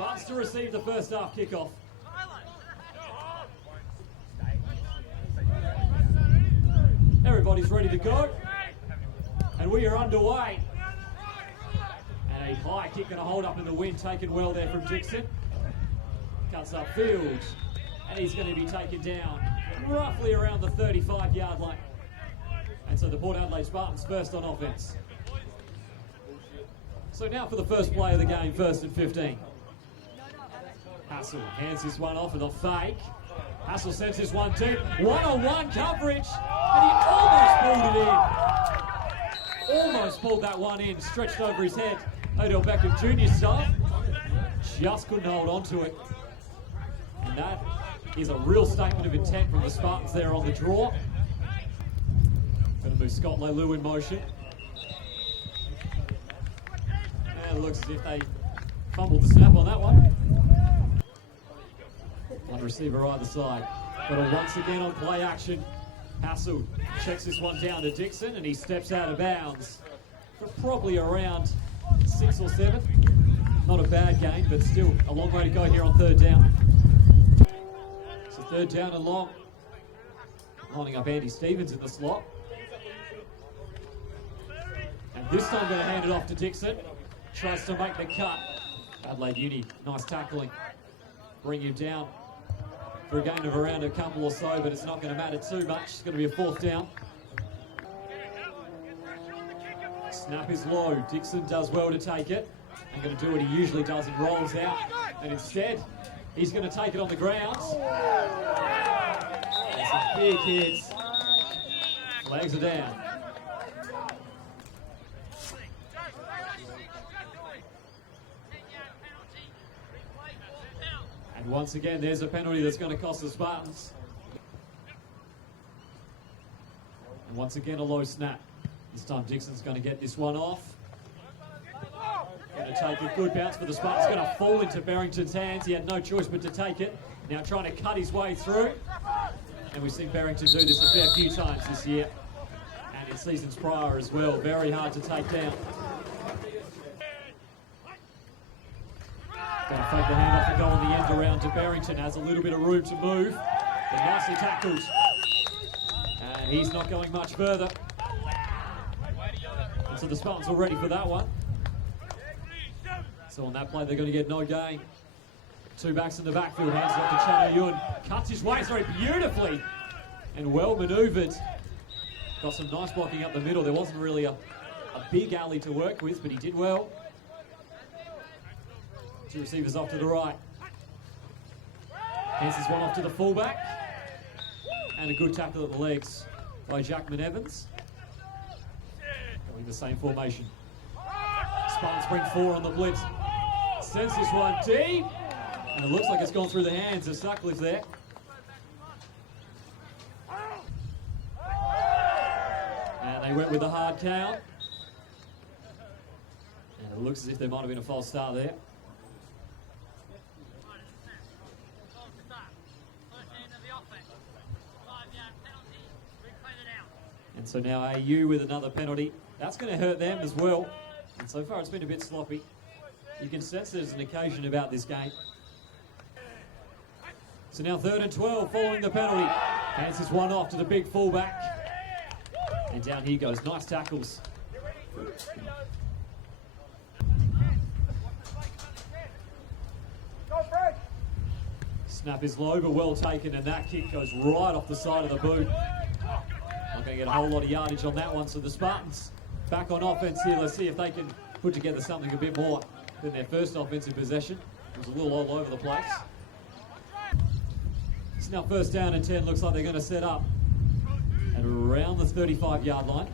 Spartans to receive the first half kickoff. Everybody's ready to go. And we are underway. And a high kick going to hold up in the wind, taken well there from Dixon. Cuts upfield. And he's going to be taken down roughly around the 35-yard line. And so the Port Adelaide Spartans first on offense. So now for the first play of the game, 1st and 15. Hassel hands this one off with a fake. Hassel sends this one deep. One-on-one coverage. And he almost pulled it in. Almost pulled that one in. Stretched over his head. Odell Beckham Jr. style. Just couldn't hold on to it. And that is a real statement of intent from the Spartans there on the draw. Going to move Scott Leilou in motion. And it looks as if they fumbled the snap on that one. One receiver either side. But once again on play action. Hassel checks this one down to Dixon and he steps out of bounds for probably around 6 or 7. Not a bad game, but still a long way to go here on 3rd down. So 3rd down and long. Lining up Andy Stevens in the slot. And this time going to hand it off to Dixon. Tries to make the cut. Adelaide Uni, nice tackling. Bring him down for a gain of around a couple or so, but it's not going to matter too much. It's going to be a 4th down. Snap is low. Dixon does well to take it. And going to do what he usually does and rolls out. And instead, he's going to take it on the ground. And some big hits. Flags are down. And once again, there's a penalty that's going to cost the Spartans. And once again, a low snap. This time Dixon's going to get this one off. Going to take a good bounce for the Spartans. Going to fall into Barrington's hands. He had no choice but to take it. Now trying to cut his way through. And we've seen Barrington do this a fair few times this year. And in seasons prior as well. Very hard to take down. Going to fake the handoff and go on the end around to Barrington. Has a little bit of room to move. But nicely tackled. And he's not going much further. And so the Spartans are ready for that one. So on that play, they're going to get no gain. 2 backs in the backfield. Hands it off to Chano Yun. Cuts his way through beautifully. And well manoeuvred. Got some nice blocking up the middle. There wasn't really a big alley to work with, but he did well. 2 receivers off to the right. Hands this one off to the fullback. And a good tackle at the legs by Jackman Evans. Going the same formation. Spartans bring 4 on the blitz. Sends this one deep. And it looks like it's gone through the hands of Sutcliffe there. And they went with the hard count. And it looks as if there might have been a false start there. And so now AU with another penalty. That's going to hurt them as well. And so far it's been a bit sloppy. You can sense there's an occasion about this game. So now 3rd and 12 following the penalty. Hands this one off to the big fullback. And down he goes. Nice tackles. Snap is low but well taken, and that kick goes right off the side of the boot. Not going to get a whole lot of yardage on that one. So the Spartans back on offense here. Let's see if they can put together something a bit more than their first offensive possession. It was a little all over the place. It's now 1st down and 10. Looks like they're going to set up at around the 35-yard line.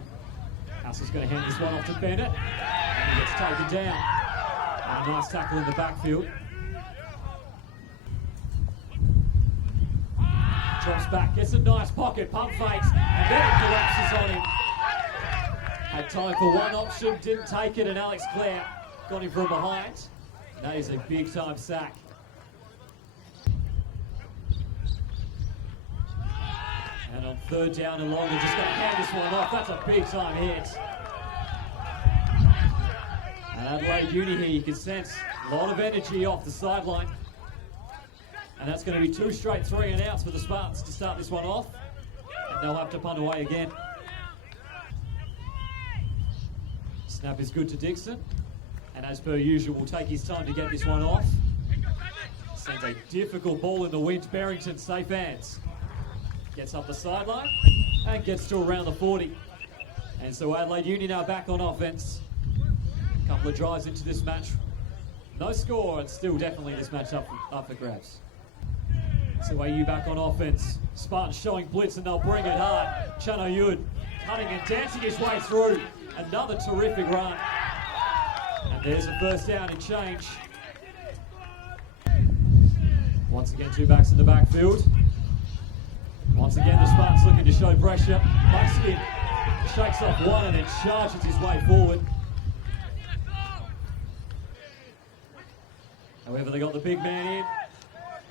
Hassel's going to hand this one off to Bennett. And he gets taken down. And a nice tackle in the backfield. Drops back, gets a nice pocket, pump fakes, and then it collapses on him. Had time for one option, didn't take it, and Alex Clare got him from behind. And that is a big-time sack. And on 3rd down and long, they're just going to hand this one off. That's a big-time hit. And Adelaide Uni here, you can sense a lot of energy off the sideline. And that's going to be 2 straight 3 and outs for the Spartans to start this one off. And they'll have to punt away again. Snap is good to Dixon. And as per usual, will take his time to get this one off. Sends a difficult ball in the wind. Barrington, safe hands. Gets up the sideline and gets to around the 40. And so Adelaide Uni now back on offense. A couple of drives into this match. No score, and still definitely this match up for grabs. So AU back on offense. Spartans showing blitz and they'll bring it hard. Chano Yud cutting and dancing his way through. Another terrific run. And there's a first down and change. Once again, 2 backs in the backfield. Once again, the Spartans looking to show pressure. Buckskin shakes off one and then charges his way forward. However, they got the big man in,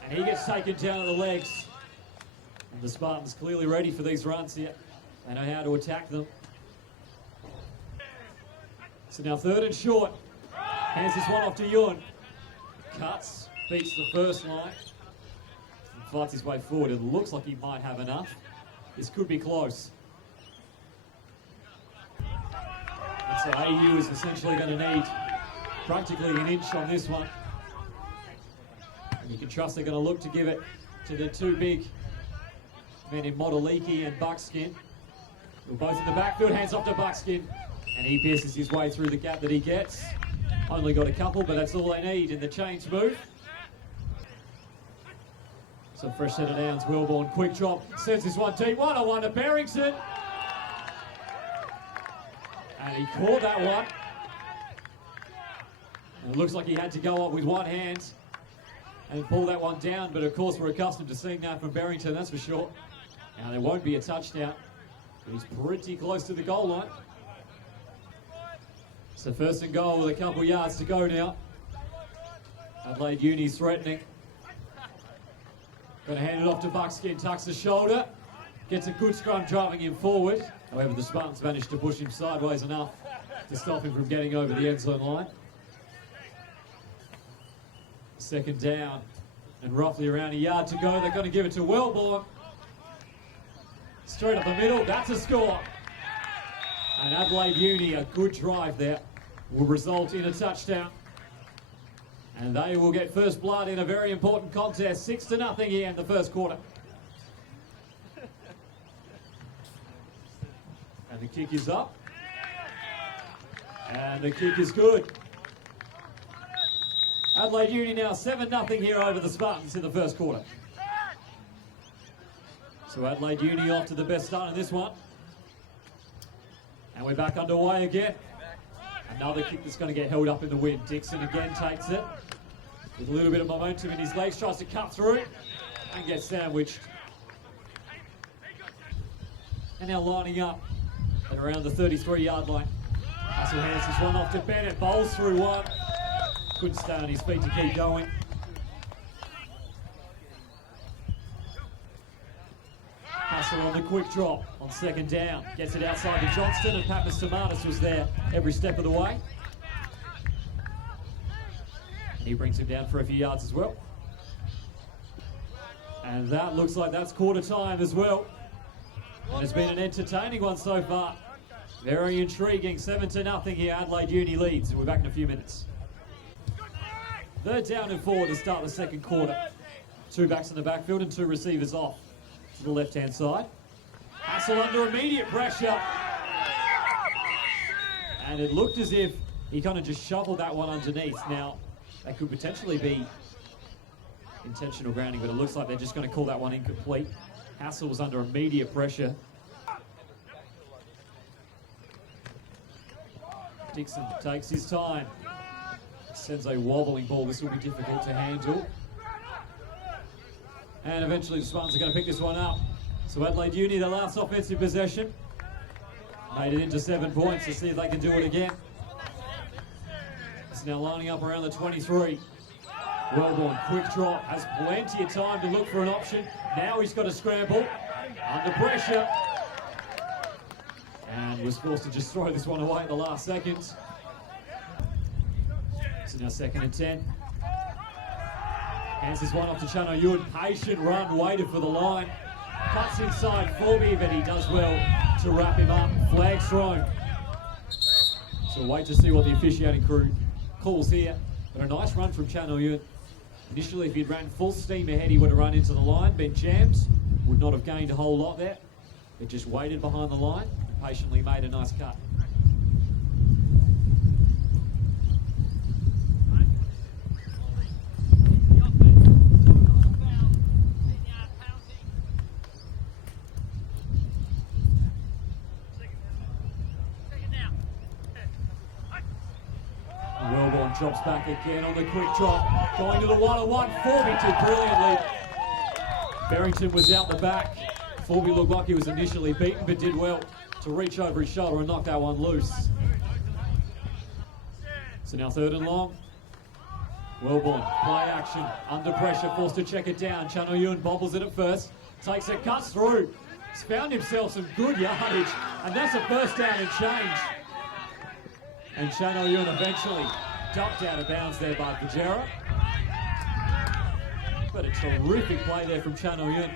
and he gets taken down at the legs. And the Spartans clearly ready for these runs here. They know how to attack them. So now 3rd and short. Hands this one off to Yun. Cuts, beats the first line. And fights his way forward. It looks like he might have enough. This could be close. And so AU is essentially going to need practically an inch on this one. And you can trust they're going to look to give it to the 2 big men in Modaliki and Buckskin. We're both in the backfield, hands off to Buckskin. And he pierces his way through the gap that he gets. Only got a couple, but that's all they need in the change move. So fresh set of downs, Wellborn, quick drop, sends this one deep, 1-on-1 to Barrington. And he caught that one. And it looks like he had to go up with one hand and pull that one down, but of course we're accustomed to seeing that from Barrington, that's for sure. Now there won't be a touchdown, but he's pretty close to the goal line. So 1st and goal with a couple yards to go now. Adelaide Uni's threatening. Going to hand it off to Buckskin, tucks the shoulder. Gets a good scrum driving him forward. However, the Spartans managed to push him sideways enough to stop him from getting over the end zone line. 2nd down and roughly around a yard to go. They're going to give it to Wellborn. Straight up the middle, that's a score. And Adelaide Uni, a good drive there, will result in a touchdown. And they will get first blood in a very important contest. 6-0 here in the first quarter. And the kick is up. And the kick is good. Adelaide Uni now 7-0 here over the Spartans in the first quarter. So Adelaide Uni off to the best start in this one. And we're back underway again. Another kick that's going to get held up in the wind. Dixon again takes it. With a little bit of momentum in his legs, tries to cut through and gets sandwiched. And now lining up at around the 33-yard line. Hassel hands this one off to Bennett, bowls through one. Couldn't stay on his feet to keep going. Hassel on the quick drop on 2nd down. Gets it outside to Johnston, and Pappas Tomatis was there every step of the way. And he brings him down for a few yards as well. And that looks like that's quarter time as well. And it's been an entertaining one so far. Very intriguing. 7-0 here. Adelaide Uni leads. And we're back in a few minutes. 3rd down and 4 to start the second quarter. 2 backs in the backfield and 2 receivers off to the left-hand side. Hassel under immediate pressure. And it looked as if he kind of just shoveled that one underneath. Now, that could potentially be intentional grounding, but it looks like they're just going to call that one incomplete. Hassel was under immediate pressure. Dixon takes his time. Sends a wobbling ball. This will be difficult to handle. And eventually the Spartans are going to pick this one up. So Adelaide Uni, their last offensive possession. Made it into 7 points. Let's see if they can do it again. It's now lining up around the 23. Wellborn, quick drop, has plenty of time to look for an option. Now he's got to scramble, under pressure. And was forced to just throw this one away at the last second. So now 2nd and 10. Hands this one off to Chano Ewan. Patient run, waited for the line. Cuts inside Forby, but he does well to wrap him up. Flag thrown. So wait to see what the officiating crew calls here. But a nice run from Chano Ewan. Initially, if he'd ran full steam ahead, he would have run into the line, been jammed. Would not have gained a whole lot there. But just waited behind the line, patiently made a nice cut. Wellborn drops back again on the quick drop. Going to the one-on-one. Forby did brilliantly. Barrington was out the back. Forby looked like he was initially beaten, but did well to reach over his shoulder and knock that one loose. So now 3rd and long. Wellborn, play action, under pressure, forced to check it down. Chano Ewan bobbles it at first, takes it, cuts through. He's found himself some good yardage, and that's a first down and change. And Chano Ewan eventually ducked out of bounds there by Gajera. But a terrific play there from Chano Ewan.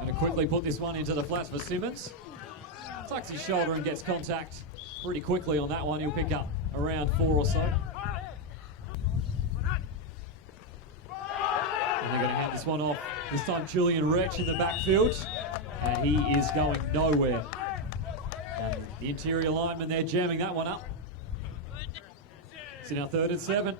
Going to quickly put this one into the flats for Simmons. Tucks his shoulder and gets contact pretty quickly on that one. He'll pick up around 4 or so. And they're going to hand this one off. This time Julian Wretch in the backfield. And he is going nowhere. And the interior lineman there jamming that one up. So now 3rd and 7.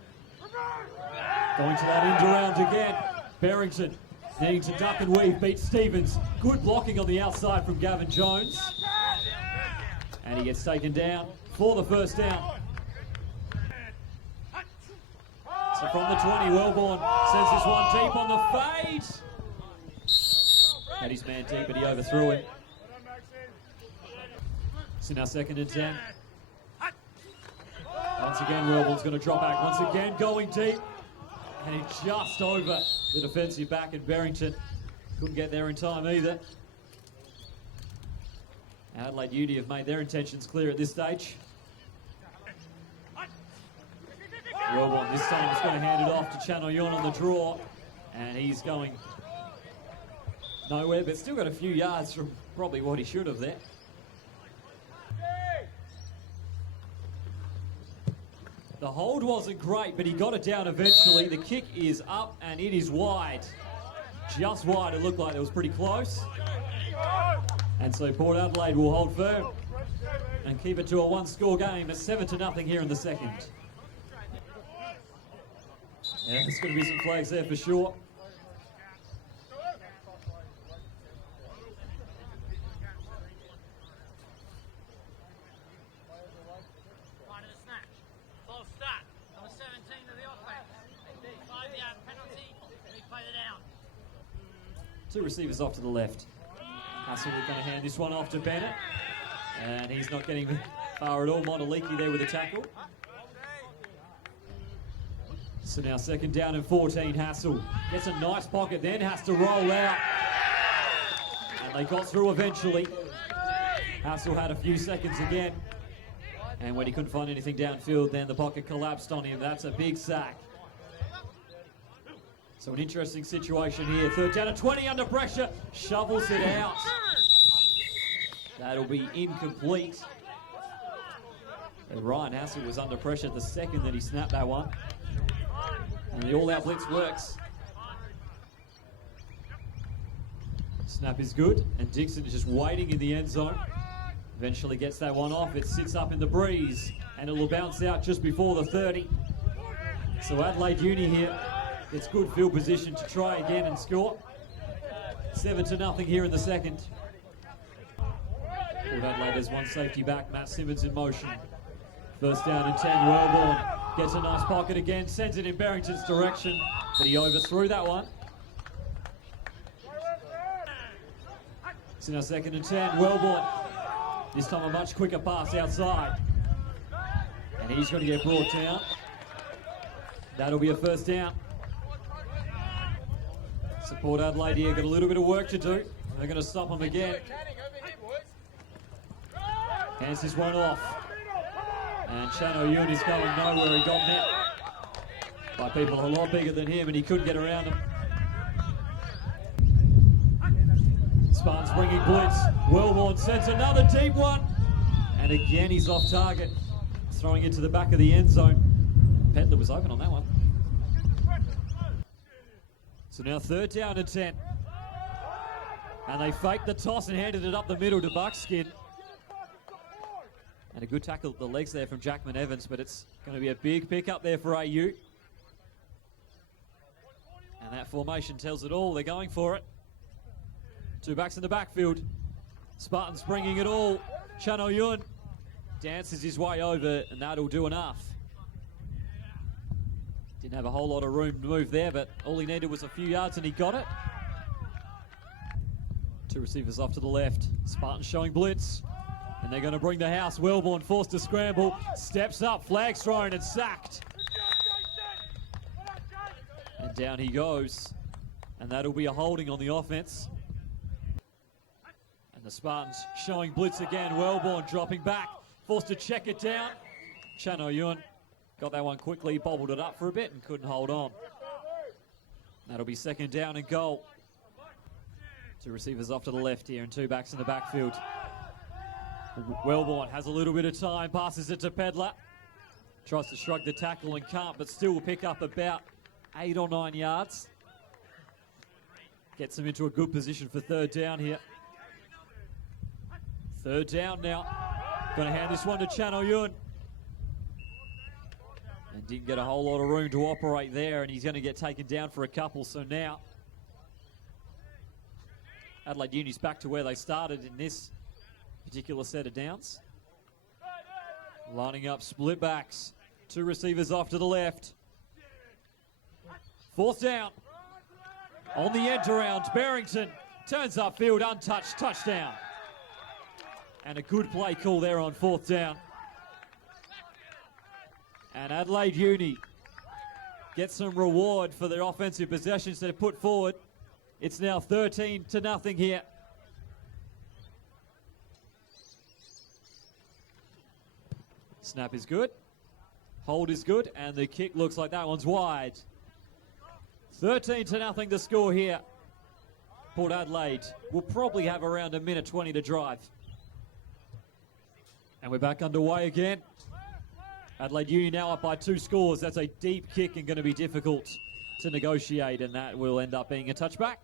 Going to that end around again. Barrington needing to duck and weave, beats Stevens. Good blocking on the outside from Gavin Jones. And he gets taken down for the first down. So from the 20, Wellborn sends this one deep on the fade. Had his man deep, but he overthrew it. So now 2nd and 10. Once again, Wellborn's going to drop back. Once again, going deep. And he just over the defensive back, and Barrington couldn't get there in time either. Adelaide Uni have made their intentions clear at this stage. Wellborn this time is going to hand it off to Chano Ewan on the draw. And he's going nowhere, but still got a few yards from probably what he should have there. The hold wasn't great, but he got it down eventually. The kick is up and it is wide. Just wide. It looked like it was pretty close. And so Port Adelaide will hold firm and keep it to a one-score game at 7-0 here in the second. Yeah, there's going to be some flags there for sure. Two receivers off to the left. Hassel going to hand this one off to Bennett. And he's not getting far at all. Montaliki there with a tackle. So now 2nd down and 14. Hassel gets a nice pocket, then has to roll out. And they got through eventually. Hassel had a few seconds again. And when he couldn't find anything downfield, then the pocket collapsed on him. That's a big sack. So an interesting situation here. 3rd down and 20 under pressure. Shovels it out. That'll be incomplete. And Ryan Hassel was under pressure the second that he snapped that one. And the all-out blitz works. Snap is good. And Dixon is just waiting in the end zone. Eventually gets that one off. It sits up in the breeze. And it'll bounce out just before the 30. So Adelaide Uni here. It's good field position to try again and score. 7-0 here in the second. Port Adelaide has one safety back. Matt Simmons in motion. 1st down and 10. Wellborn gets a nice pocket again. Sends it in Barrington's direction. But he overthrew that one. So now 2nd and 10. Wellborn. This time a much quicker pass outside. And he's going to get brought down. That'll be a 1st down. So Port Adelaide here got a little bit of work to do. They're going to stop him again. Hands this one off. And Chano Yun is going nowhere. He got met by people a lot bigger than him, and he couldn't get around him. Spartans bringing blitz. Wellborn sends another deep one. And again, he's off target. Throwing it to the back of the end zone. Pedler was open on that one. So now 3rd down and 10. And they faked the toss and handed it up the middle to Buckskin. And a good tackle at the legs there from Jackman Evans, but it's going to be a big pickup there for AU. And that formation tells it all. They're going for it. 2 backs in the backfield. Spartans bringing it all. Chano Yun dances his way over, and that'll do enough. Didn't have a whole lot of room to move there, but all he needed was a few yards, and he got it. 2 receivers off to the left. Spartans showing blitz. And they're going to bring the house. Wellborn forced to scramble. Steps up, flags thrown and sacked. And down he goes. And that'll be a holding on the offense. And the Spartans showing blitz again. Wellborn dropping back. Forced to check it down. Chano Yun got that one quickly. Bobbled it up for a bit and couldn't hold on. That'll be 2nd down and goal. 2 receivers off to the left here and 2 backs in the backfield. Wellborn has a little bit of time, passes it to Pedler. Tries to shrug the tackle and can't, but still will pick up about 8 or 9 yards. Gets him into a good position for 3rd down here. 3rd down now. Going to hand this one to Chano Yun. And didn't get a whole lot of room to operate there, and he's going to get taken down for a couple. So now Adelaide Uni's back to where they started in this particular set of downs. Lining up split backs. 2 receivers off to the left. 4th down. On the end around, Barrington turns upfield, untouched, touchdown. And a good play call there on 4th down. And Adelaide Uni gets some reward for their offensive possessions they've put forward. It's now 13-0 here. Snap is good. Hold is good. And the kick looks like that one's wide. 13-0 the score here. Port Adelaide will probably have around 1:20 to drive. And we're back underway again. Adelaide Uni now up by 2 scores. That's a deep kick and going to be difficult to negotiate, and that will end up being a touchback.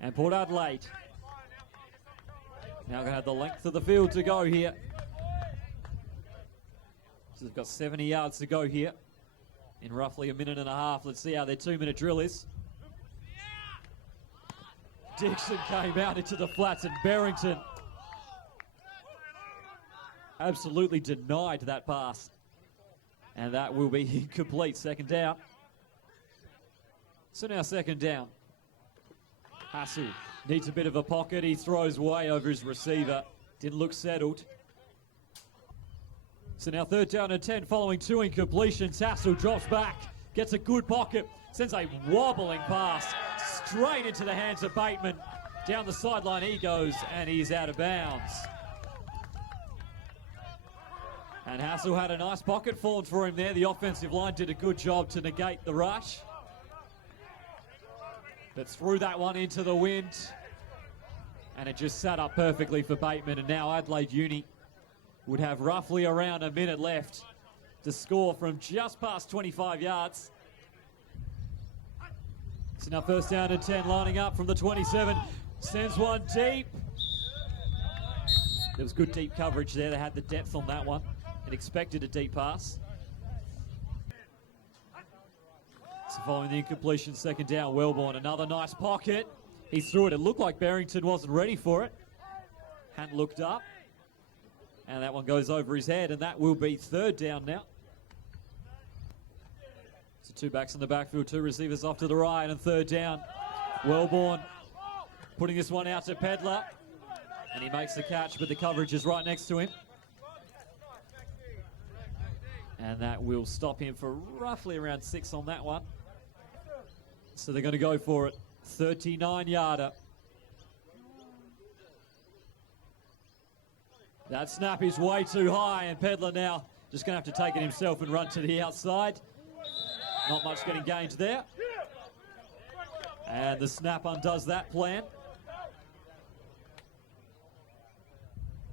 And Port Adelaide now going to have the length of the field to go here. So they've got 70 yards to go here in roughly 1.5 minutes. Let's see how their 2-minute drill is. Dixon came out into the flats, and Barrington absolutely denied that pass. And that will be incomplete. 2nd down. So now 2nd down. Hassel needs a bit of a pocket. He throws way over his receiver. Didn't look settled. So now 3rd down and 10 following 2 incompletions. Hassel drops back, gets a good pocket, sends a wobbling pass straight into the hands of Bateman. Down the sideline he goes, and he's out of bounds. And Hassel had a nice pocket formed for him there. The offensive line did a good job to negate the rush. But threw that one into the wind. And it just sat up perfectly for Bateman. And now Adelaide Uni would have roughly around 1 minute left to score from just past 25 yards. So now 1st down and 10, lining up from the 27. Sends one deep. There was good deep coverage there. They had the depth on that one and expected a deep pass. So following the incompletion, 2nd down, Wellborn, another nice pocket. He threw it. It looked like Barrington wasn't ready for it. Hadn't looked up. And that one goes over his head, and that will be 3rd down now. So 2 backs in the backfield, 2 receivers off to the right, and 3rd down. Wellborn putting this one out to Pedler. And he makes the catch, but the coverage is right next to him. And that will stop him for roughly around 6 on that one. So they're going to go for it. 39-yarder. That snap is way too high, and Pedler now Just going to have to take it himself and run to the outside. Not much getting gained there. And the snap undoes that plan.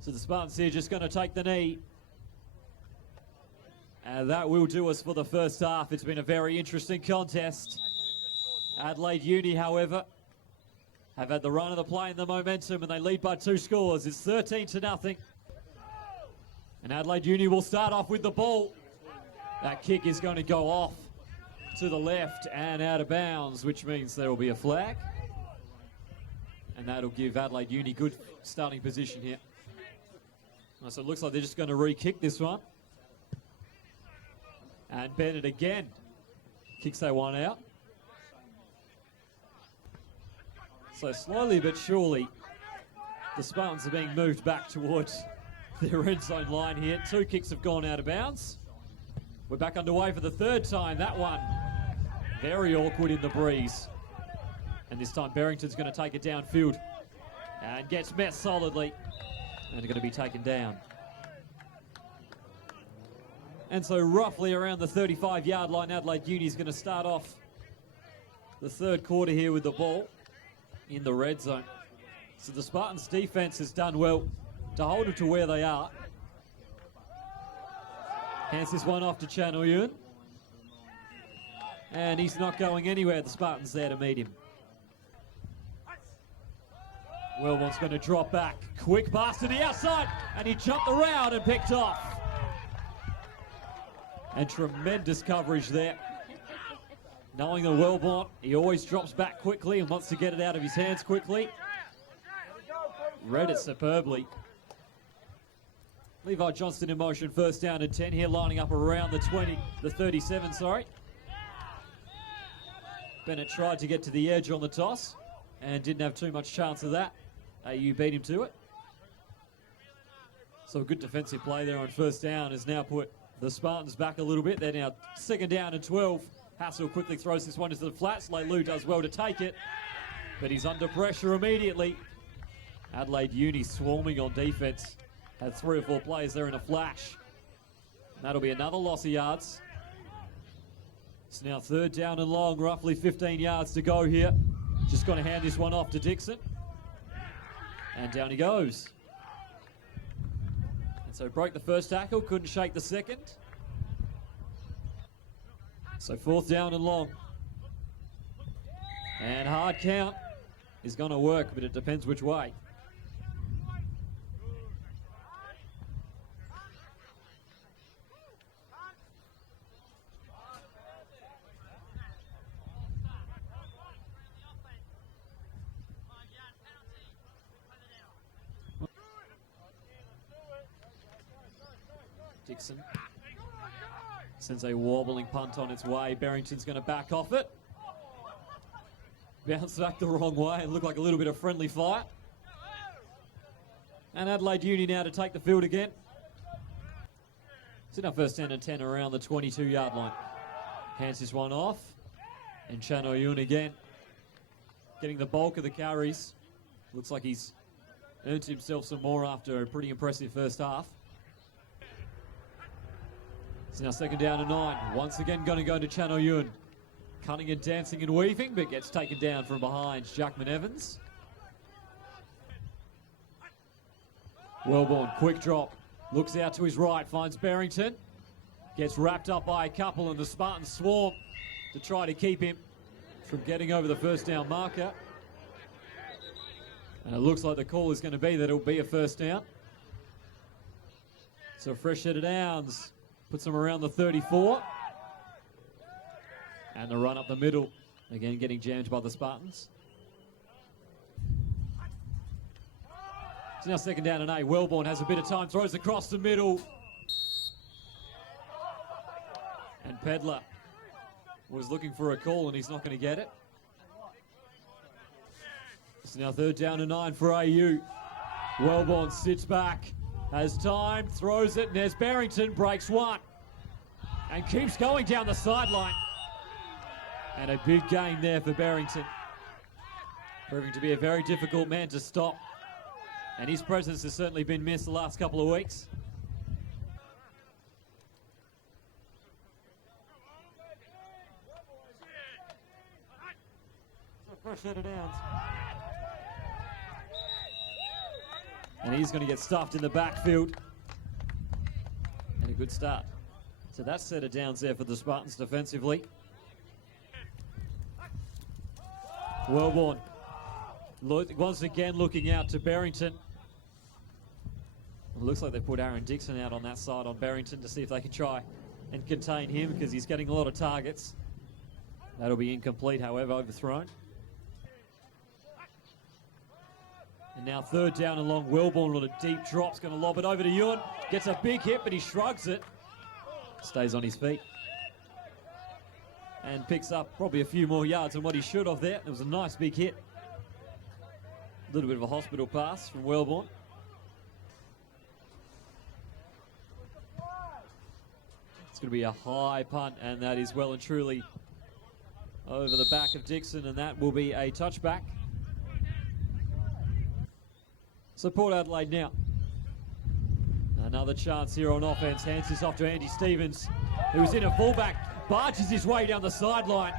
So the Spartans here just going to take the knee. And that will do us for the first half. It's been a very interesting contest. Adelaide Uni, however, have had the run of the play and the momentum, and they lead by 2 scores. It's 13-0. And Adelaide Uni will start off with the ball. That kick is going to go off to the left and out of bounds, which means there will be a flag. And that'll give Adelaide Uni good starting position here. So it looks like they're just going to re-kick this one. And Bennett again kicks that one out. So slowly but surely, the Spartans are being moved back towards their end zone line here. 2 kicks have gone out of bounds. We're back underway for the 3rd time. That one very awkward in the breeze. And this time Barrington's going to take it downfield and gets met solidly and going to be taken down. And so roughly around the 35-yard line, Adelaide Uni is going to start off the 3rd quarter here with the ball in the red zone. So the Spartans defense has done well to hold them to where they are. Hands this one off to Channel Yun. And he's not going anywhere. The Spartans there to meet him. Wilborn's going to drop back. Quick pass to the outside. And he jumped around and picked off. And tremendous coverage there. Knowing the Wilborn, he always drops back quickly and wants to get it out of his hands quickly. Read it superbly. Levi Johnston in motion, 1st down and 10 here, lining up around the 37, sorry. Bennett tried to get to the edge on the toss and didn't have too much chance of that. AU beat him to it. So a good defensive play there on 1st down has now put the Spartans back a little bit. They're now 2nd down and 12. Hassel quickly throws this one into the flats. Leilu does well to take it, but he's under pressure immediately. Adelaide Uni swarming on defense. Had 3 or 4 players there in a flash. And that'll be another loss of yards. It's now 3rd down and long, roughly 15 yards to go here. Just going to hand this one off to Dixon. And down he goes. And so broke the 1st tackle, couldn't shake the 2nd. So 4th down and long. And hard count is going to work, but it depends which way. Dixon sends a wobbling punt on its way. Barrington's going to back off it. Bounce back the wrong way and look like a little bit of friendly fire. And Adelaide Uni now to take the field again. It's in our 1st down and 10 around the 22-yard line. Hands this one off. And Channel Yun again, getting the bulk of the carries. Looks like he's earned himself some more after a pretty impressive 1st half. It's now 2nd down and 9. Once again going to go to Channel Yun. Cunning and dancing and weaving, but gets taken down from behind. Jackman Evans. Wilborn, quick drop. Looks out to his right, finds Barrington. Gets wrapped up by a couple, and the Spartans swarm to try to keep him from getting over the 1st down marker. And it looks like the call is going to be that it'll be a 1st down. So a fresh set of downs puts them around the 34. And the run up the middle, again getting jammed by the Spartans. It's now 2nd down and 8. Wilborn has a bit of time, throws across the middle. And Pedler was looking for a call and he's not going to get it. It's now 3rd down and 9 for AU. Wilborn sits back, has time, throws it, and there's Barrington, breaks one. And keeps going down the sideline. And a big gain there for Barrington. Proving to be a very difficult man to stop. And his presence has certainly been missed the last couple of weeks. Fresh set of downs. And he's going to get stuffed in the backfield. And a good start. So that set of downs there for the Spartans defensively. Wellborn once again looking out to Barrington. It looks like they put Aaron Dixon out on that side on Barrington to see if they can try and contain him because he's getting a lot of targets. That'll be incomplete, however, overthrown. And now third down and long. Wellborn on a deep drop's going to lob it over to Ewan. Gets a big hit, but he shrugs it. Stays on his feet. And picks up probably a few more yards than what he should have there. It was a nice big hit. A little bit of a hospital pass from Wellborn. It's going to be a high punt, and that is well and truly over the back of Dixon, and that will be a touchback. So Port Adelaide now. Another chance here on offense. Hands this off to Andy Stevens, who's in a fullback, barges his way down the sideline,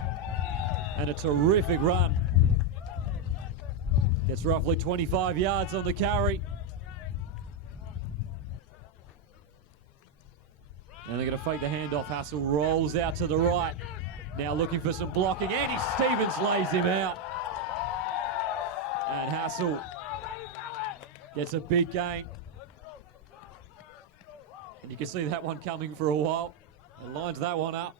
and a terrific run. Gets roughly 25 yards on the carry. And they're going to fake the handoff. Hassel rolls out to the right. Now looking for some blocking. Andy Stevens lays him out. And Hassel gets a big gain. And you can see that one coming for a while. And lines that one up.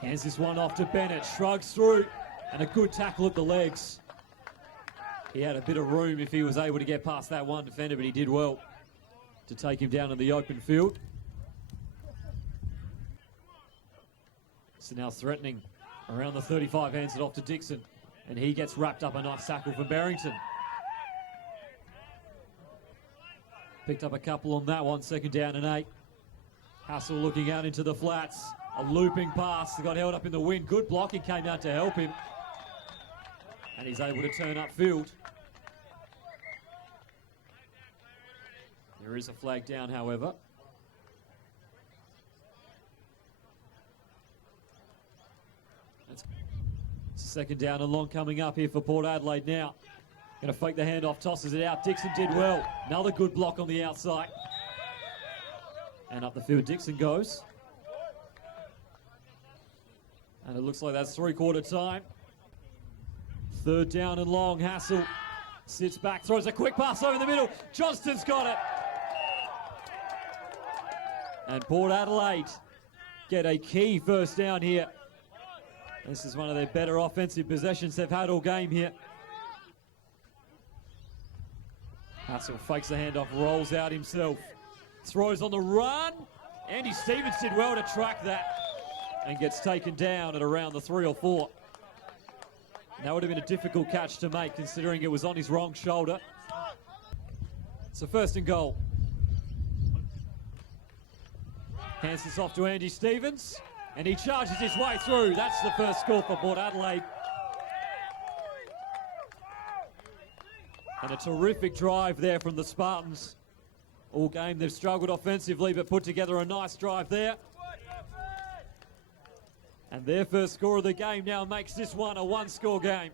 Hands this one off to Bennett. Shrugs through. And a good tackle at the legs. He had a bit of room if he was able to get past that one defender, but he did well to take him down in the open field. So now threatening around the 35, hands it off to Dixon. And he gets wrapped up. A nice tackle for Barrington. Picked up a couple on that one, 2nd down and 8. Hassel looking out into the flats. A looping pass, got held up in the wind. Good blocking came out to help him. And he's able to turn upfield. There is a flag down, however. That's 2nd down and long coming up here for Port Adelaide now. Going to fake the handoff, tosses it out. Dixon did well. Another good block on the outside. And up the field Dixon goes. And it looks like that's 3/4 time. 3rd down and long. Hassel sits back, throws a quick pass over the middle. Johnston's got it. And Port Adelaide get a key 1st down here. This is one of their better offensive possessions they've had all game here. Hassel fakes the handoff, rolls out himself. Throws on the run. Andy Stevens did well to track that and gets taken down at around the 3 or 4. And that would have been a difficult catch to make considering it was on his wrong shoulder. So 1st and goal. Hands this off to Andy Stevens, and he charges his way through. That's the first score for Port Adelaide. And a terrific drive there from the Spartans. All game they've struggled offensively, but put together a nice drive there. And their first score of the game now makes this one a 1-score game.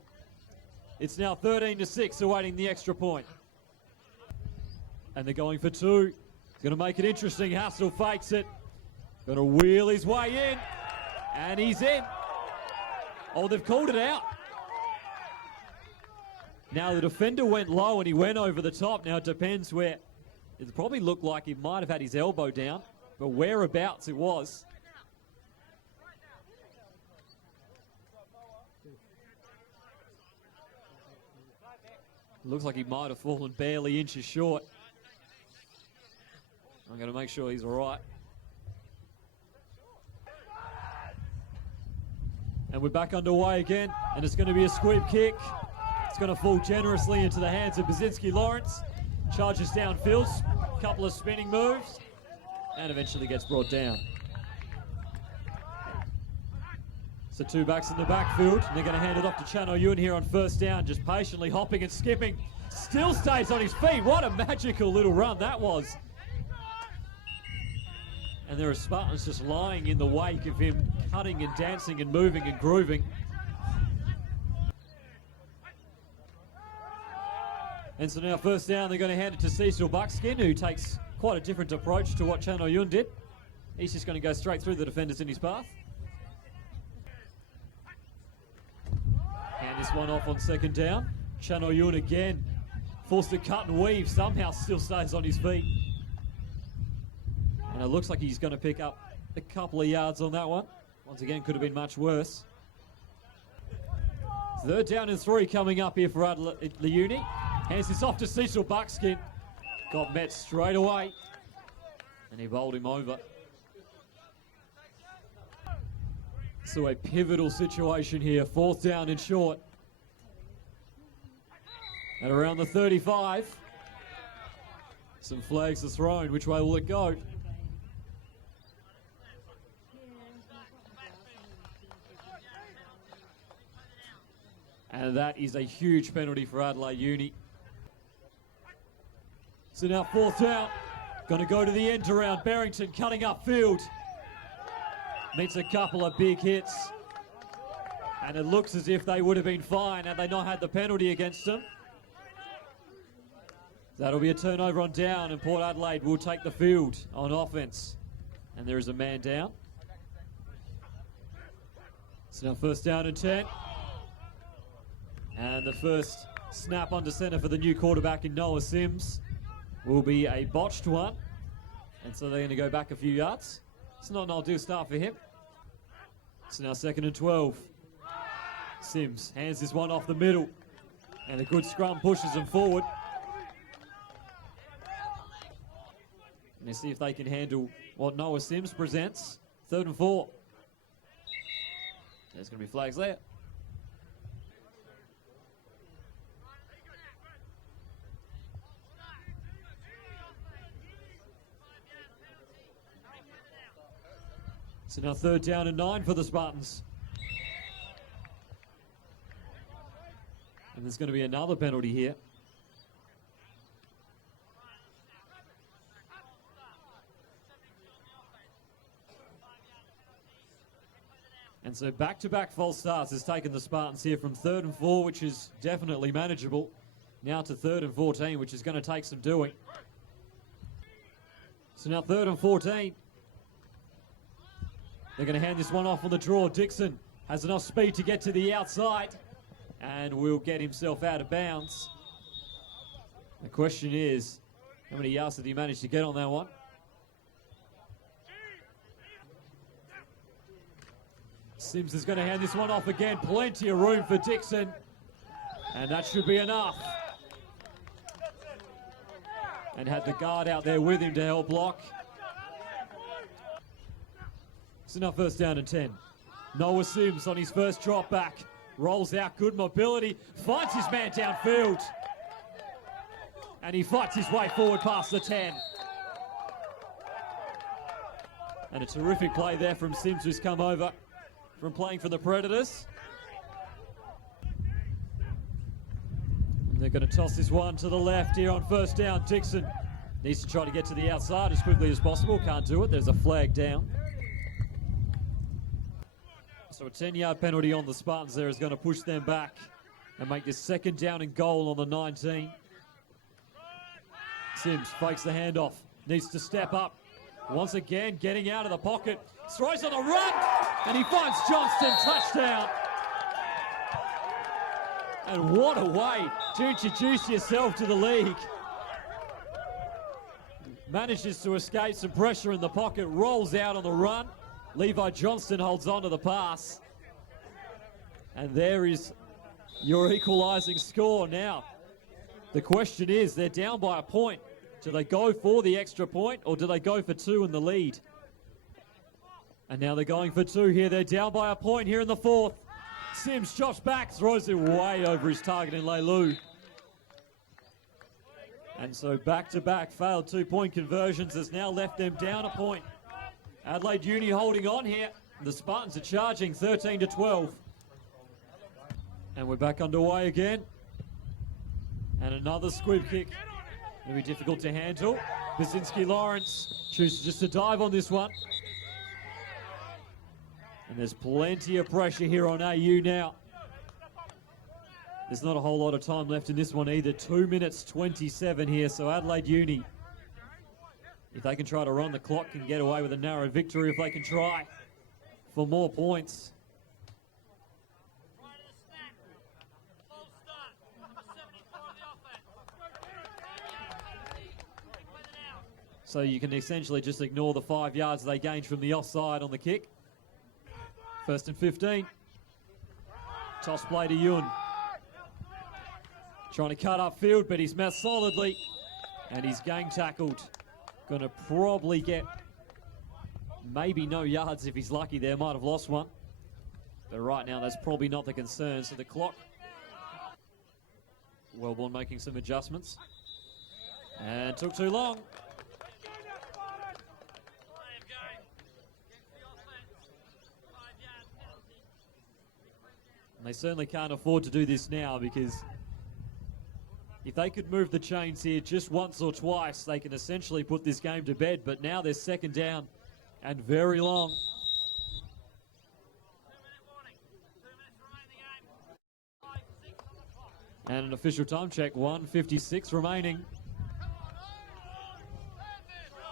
It's now 13-6, awaiting the extra point. And they're going for 2. It's going to make it interesting. Hassel fakes it. Going to wheel his way in. And he's in. Oh, they've called it out. Now the defender went low and he went over the top. Now it depends where. It probably looked like he might have had his elbow down, but whereabouts it was. Looks like he might have fallen barely inches short. I'm going to make sure he's all right. And we're back underway again, and it's going to be a sweep kick. It's going to fall generously into the hands of Basinski Lawrence. Charges downfield, a couple of spinning moves, and eventually gets brought down. So 2 backs in the backfield, and they're going to hand it off to Chano Ewan here on 1st down, just patiently hopping and skipping. Still stays on his feet. What a magical little run that was. And there are Spartans just lying in the wake of him, cutting and dancing and moving and grooving. And so now first down, they're going to hand it to Cecil Buckskin, who takes quite a different approach to what Chan O-Yun did. He's just going to go straight through the defenders in his path. Hand this one off on second down. Chan O-Yun again, forced to cut and weave, somehow still stays on his feet. And it looks like he's going to pick up a couple of yards on that one. Once again, could have been much worse. Third down and 3 coming up here for Adelaide Uni. Hands this off to Cecil Buckskin. Got met straight away. And he bowled him over. So a pivotal situation here. Fourth down and short. At around the 35. Some flags are thrown. Which way will it go? And that is a huge penalty for Adelaide Uni. So now fourth down. Going to go to the end around. Barrington cutting upfield. Meets a couple of big hits. And it looks as if they would have been fine had they not had the penalty against them. That'll be a turnover on down, and Port Adelaide will take the field on offense. And there is a man down. So now first down and 10. And the first snap under centre for the new quarterback in Noah Sims will be a botched one. And so they're going to go back a few yards. It's not an ideal start for him. So now second and 12. Sims hands this one off the middle. And a good scrum pushes him forward. And they see if they can handle what Noah Sims presents. Third and 4. There's going to be flags there. So now third down and 9 for the Spartans. And there's going to be another penalty here. And so back-to-back false starts has taken the Spartans here from 3rd and 4, which is definitely manageable, now to 3rd and 14, which is going to take some doing. So now 3rd and 14. They're going to hand this one off on the draw. Dixon has enough speed to get to the outside and will get himself out of bounds. The question is, how many yards did he manage to get on that one? Sims is going to hand this one off again. Plenty of room for Dixon. And that should be enough. And had the guard out there with him to help block. So now first down and 10. Noah Sims on his first drop back. Rolls out, good mobility. Finds his man downfield. And he fights his way forward past the 10. And a terrific play there from Sims, who's come over from playing for the Predators. And they're going to toss this one to the left here on first down. Dixon needs to try to get to the outside as quickly as possible. Can't do it. There's a flag down. So a 10-yard penalty on the Spartans there is going to push them back and make this second down and goal on the 19. Sims fakes the handoff. Needs to step up. Once again, getting out of the pocket. Throws on the run, and he finds Johnston. Touchdown. And what a way to introduce yourself to the league. Manages to escape some pressure in the pocket, rolls out on the run. Levi Johnston holds on to the pass. And there is your equalising score now. The question is, they're down by a point. Do they go for the extra point, or do they go for 2 in the lead? And now they're going for 2 here. They're down by a point here in the 4th. Sims chops back, throws it way over his target in Leilu. And so back-to-back failed 2-point conversions has now left them down a point. Adelaide Uni holding on here. The Spartans are charging 13-12. And we're back underway again. And another squib kick. Going to be difficult to handle. Basinski-Lawrence chooses just to dive on this one. And there's plenty of pressure here on AU now. There's not a whole lot of time left in this one either. 2 minutes 27 here, so Adelaide Uni, if they can try to run the clock, can get away with a narrow victory if they can try for more points. So you can essentially just ignore the 5 yards they gained from the offside on the kick. 1st and 15. Toss play to Yun. Trying to cut upfield, but he's met solidly. And he's gang tackled. Going to probably get maybe no yards if he's lucky there. Might have lost one. But right now, that's probably not the concern. So the clock. Wellborn making some adjustments. And took too long. And they certainly can't afford to do this now, because if they could move the chains here just once or twice, they can essentially put this game to bed. But now they're 2nd down and very long. And an official time check, 1:56 remaining.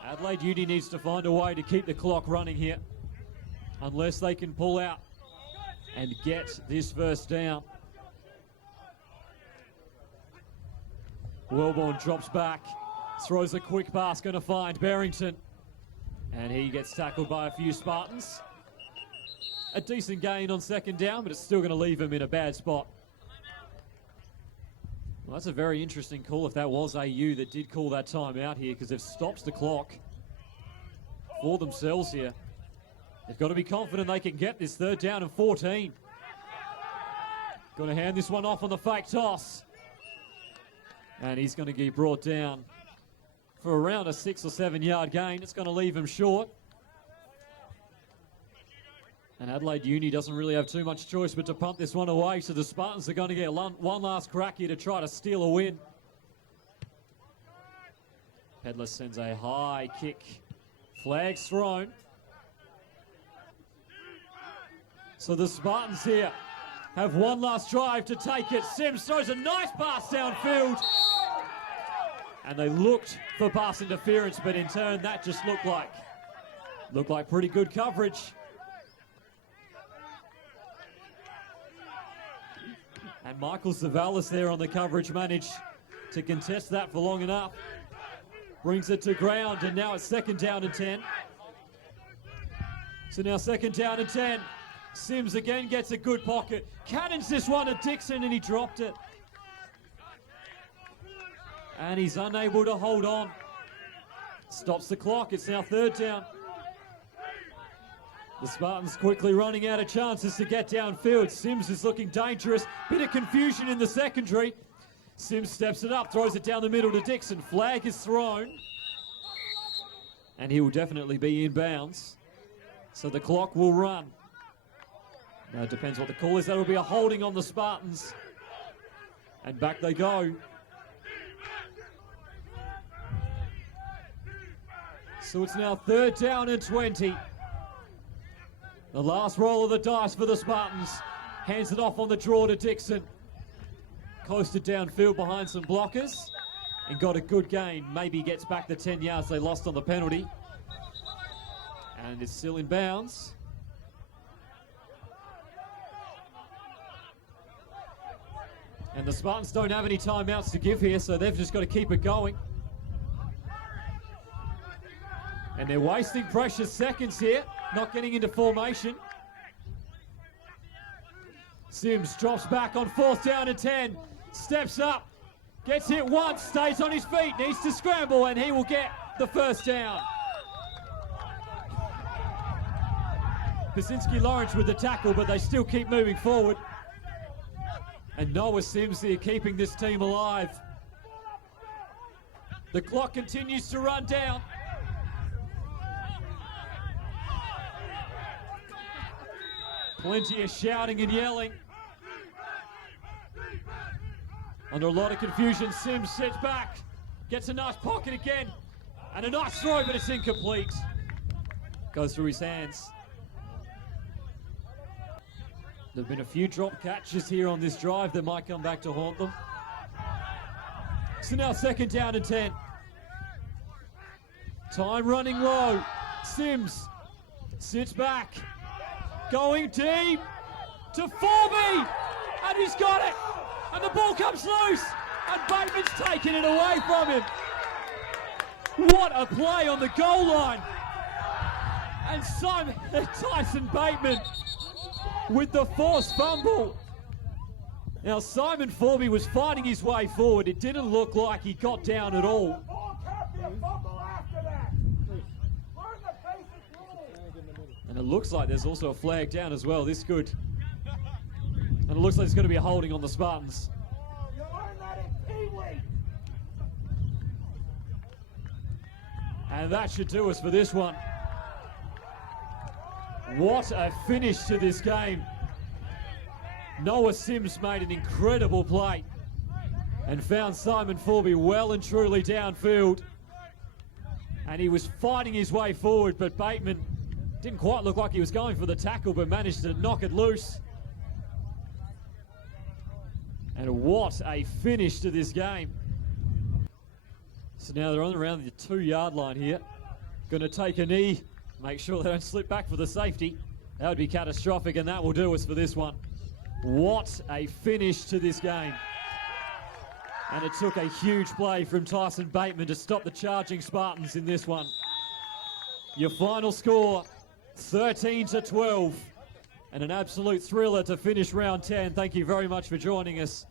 Adelaide Uni needs to find a way to keep the clock running here, unless they can pull out and get this 1st down. Wellborn drops back, throws a quick pass, going to find Barrington. And he gets tackled by a few Spartans. A decent gain on 2nd down, but it's still going to leave him in a bad spot. Well, that's a very interesting call if that was AU that did call that time out here, because they've stopped the clock for themselves here. They've got to be confident they can get this 3rd down and 14. Going to hand this one off on the fake toss. And he's going to get brought down for around a 6 or 7 yard gain. It's going to leave him short. And Adelaide Uni doesn't really have too much choice but to punt this one away. So the Spartans are going to get one last crack here to try to steal a win. Pedler sends a high kick. Flags thrown. So the Spartans here have one last drive to take it. Sims throws a nice pass downfield. And they looked for pass interference, but in turn that just looked like pretty good coverage. And Michael Savalas there on the coverage managed to contest that for long enough. Brings it to ground, and now it's 2nd down and 10. So now 2nd down and 10. Sims again gets a good pocket. Cannons this one at Dixon, and he dropped it. And he's unable to hold on. Stops the clock. It's now 3rd down. The Spartans quickly running out of chances to get downfield. Sims is looking dangerous. Bit of confusion in the secondary. Sims steps it up, throws it down the middle to Dixon. Flag is thrown. And he will definitely be in bounds. So the clock will run. Now it depends what the call is. That'll be a holding on the Spartans. And back they go. So it's now 3rd down and 20. The last roll of the dice for the Spartans. Hands it off on the draw to Dixon. Coasted downfield behind some blockers. And got a good gain. Maybe gets back the 10 yards they lost on the penalty. And it's still in bounds. And the Spartans don't have any timeouts to give here, so they've just got to keep it going. And they're wasting precious seconds here, not getting into formation. Sims drops back on 4th down and 10, steps up, gets hit once, stays on his feet, needs to scramble, and he will get the 1st down. Basinski-Lawrence with the tackle, but they still keep moving forward. And Noah Sims here keeping this team alive. The clock continues to run down. Plenty of shouting and yelling. Under a lot of confusion, Sims sits back, gets a nice pocket again, And a nice throw, but it's incomplete. Goes through his hands. There have been a few drop catches here on this drive that might come back to haunt them. So now 2nd down and 10. Time running low. Sims sits back. Going deep to Forby. And he's got it. And the ball comes loose. And Bateman's taking it away from him. What a play on the goal line. And Tyson Bateman with the forced fumble. Now Simon Forby was fighting his way forward. It didn't look like he got down at all. And it looks like there's also a flag down as well. This good. And it looks like it's going to be a holding on the Spartans. And that should do us for this one. What a finish to this game. Noah Sims made an incredible play and found Simon Forby well and truly downfield. And he was fighting his way forward, but Bateman didn't quite look like he was going for the tackle, but managed to knock it loose. And what a finish to this game. So now they're on around the 2-yard line here. Going to take a knee, make sure they don't slip back for the safety. That would be catastrophic, and that will do us for this one. What a finish to this game. And it took a huge play from Tyson Bateman to stop the charging Spartans in this one. Your final score, 13-12. And an absolute thriller to finish round 10. Thank you very much for joining us.